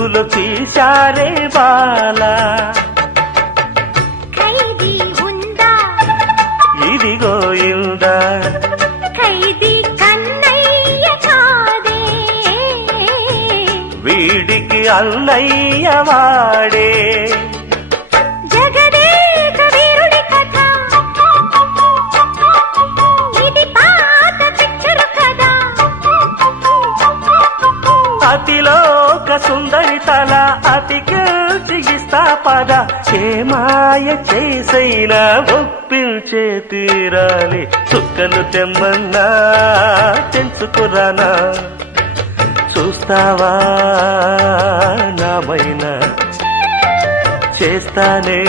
వెలుగులో తీశారే బాలా. ఖైదీ ఉందా ఇదిగో ఇందా ఖైదీ కన్నయ్య కాదే, వీడికి అన్నయ్య వాడే. జగదేక వీరుడి కథ ఇది పాత పిక్చరు కదా. అతిలోక సుందరి తల అతికిస్తా పద. ఏ మాయ చేసైనా ఒప్పించే తీరాలి. చుక్కలు తెమ్మన్నా తెంచుకురానా, చూస్తావా నామైనా చేస్తానే.